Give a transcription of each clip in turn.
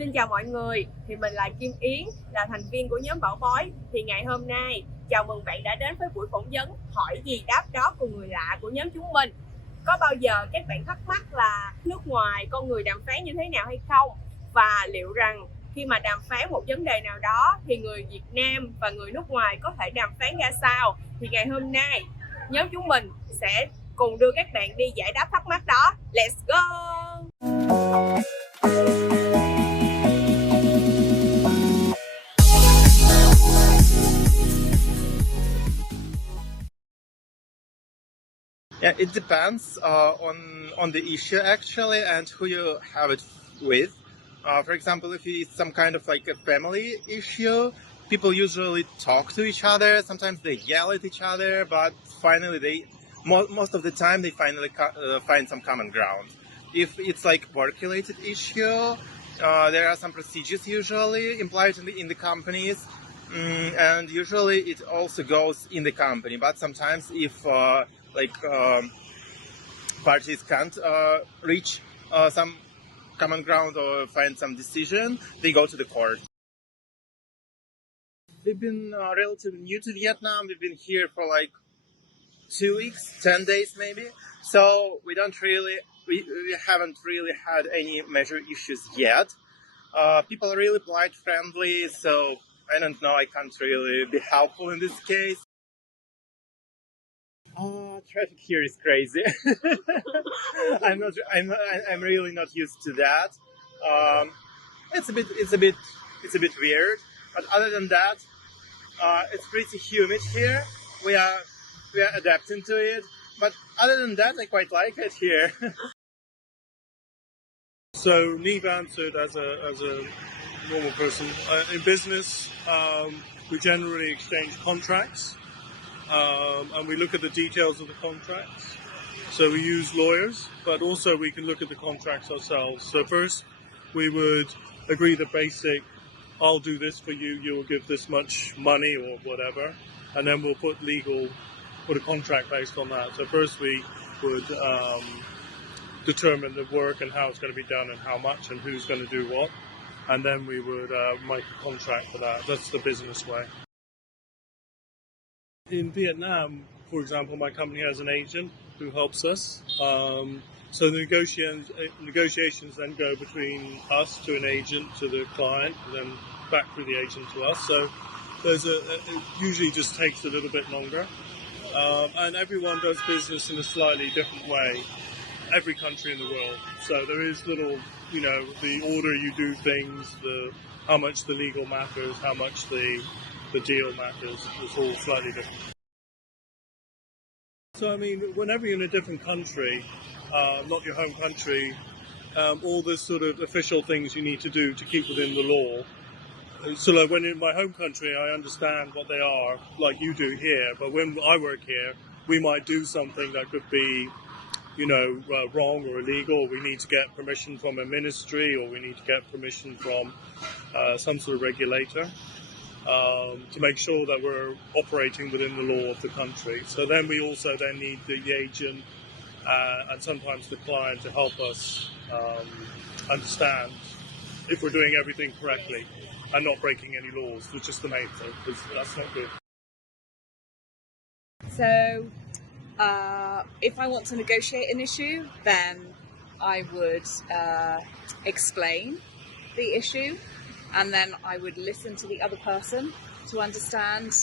Xin chào mọi người, thì mình là Kim Yến, là thành viên của nhóm Bảo Bối. Thì ngày hôm nay, chào mừng bạn đã đến với buổi phỏng vấn hỏi gì đáp đó của người lạ của nhóm chúng mình. Có bao giờ các bạn thắc mắc là nước ngoài con người đàm phán như thế nào hay không? Và liệu rằng khi mà đàm phán một vấn đề nào đó thì người Việt Nam và người nước ngoài có thể đàm phán ra sao? Thì ngày hôm nay, nhóm chúng mình sẽ cùng đưa các bạn đi giải đáp thắc mắc đó. Let's go! Yeah, it depends on the issue actually and who you have it with. For example, if it's some kind of like a family issue, people usually talk to each other. Sometimes they yell at each other, but finally most of the time they finally find some common ground. If it's like work-related issue, there are some procedures usually implied in the companies. And usually it also goes in the company, but sometimes if parties can't reach some common ground or find some decision, they go to the court. We've been relatively new to Vietnam. We've been here for like 2 weeks, 10 days maybe. So we haven't really had any major issues yet. People are really polite, friendly, so I don't know, I can't really be helpful in this case. Traffic here is crazy. I'm really not used to that. It's a bit weird, but other than that, it's pretty humid here. We are adapting to it, but other than that, I quite like it here. So Neve answered as a normal person. In business, we generally exchange contracts, and we look at the details of the contracts. So we use lawyers, but also we can look at the contracts ourselves. So first, we would agree the basic, I'll do this for you, you'll give this much money or whatever, and then we'll put a contract based on that. So first we would determine the work and how it's going to be done and how much and who's going to do what, and then we would make a contract for that. That's the business way. In Vietnam, for example, my company has an agent who helps us. So the negotiations then go between us to an agent to the client, and then back through the agent to us. So it usually just takes a little bit longer, and everyone does business in a slightly different way. Every country in the world. So there is little, the order you do things, how much the legal matters, how much the deal matters. It's all slightly different. So I mean, whenever you're in a different country, not your home country, all the sort of official things you need to do to keep within the law. So like when in my home country, I understand what they are, like you do here. But when I work here, we might do something that could be wrong or illegal. We need to get permission from a ministry, or we need to get permission from some sort of regulator to make sure that we're operating within the law of the country. So then we also need the agent and sometimes the client to help us understand if we're doing everything correctly and not breaking any laws, which is the main thing, because that's not good. So if I want to negotiate an issue, then I would explain the issue, and then I would listen to the other person to understand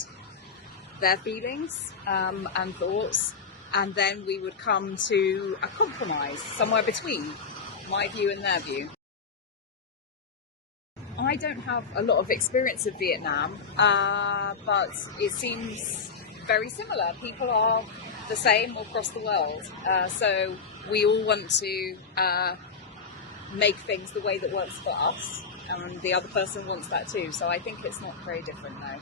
their feelings and thoughts, and then we would come to a compromise somewhere between my view and their view. I don't have a lot of experience of Vietnam, but it seems very similar. People are the same across the world, so we all want to make things the way that works for us, and the other person wants that too, so I think it's not very different now.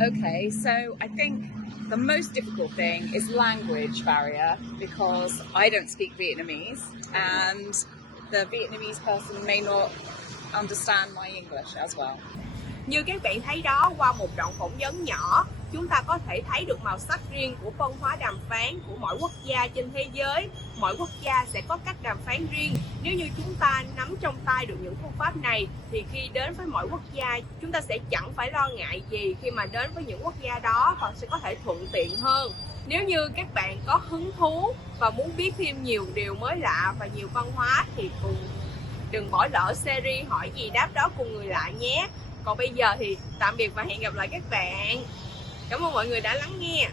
Okay, so I think the most difficult thing is language barrier, because I don't speak Vietnamese and the Vietnamese person may not understand my English as well. Như các bạn thấy đó, qua một đoạn phỏng vấn nhỏ chúng ta có thể thấy được màu sắc riêng của văn hóa đàm phán của mỗi quốc gia trên thế giới. Mỗi quốc gia sẽ có cách đàm phán riêng. Nếu như chúng ta nắm trong tay được những phương pháp này thì khi đến với mỗi quốc gia, chúng ta sẽ chẳng phải lo ngại gì khi mà đến với những quốc gia đó, họ sẽ có thể thuận tiện hơn. Nếu như các bạn có hứng thú và muốn biết thêm nhiều điều mới lạ và nhiều văn hóa thì đừng bỏ lỡ series hỏi gì đáp đó cùng người lạ nhé. Còn bây giờ thì tạm biệt và hẹn gặp lại các bạn. Cảm ơn mọi người đã lắng nghe.